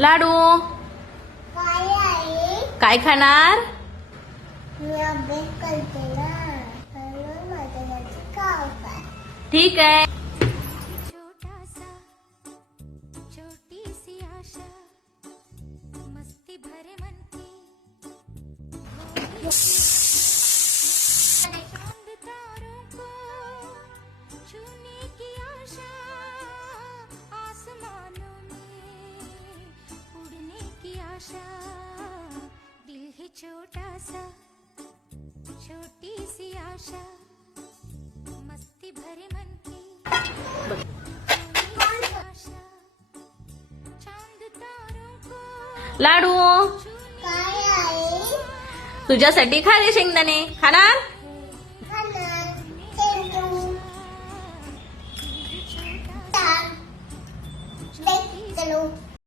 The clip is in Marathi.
लाडू काय खाणार? मी अभ्यास करते ना, म्हणून माझ्यासाठी खाऊ काय. ठीक आहे. छोटी सी आशा मस्ती भरे मन की चांद तारों को छूने की आशा आसमानों में उड़ने की आशा दिल है छोटा सा छोटी सी आशा मस्ती भरे मन की लाडू काय आहे? तुझ्यासाठी खारे शेंगदाणे खाणार?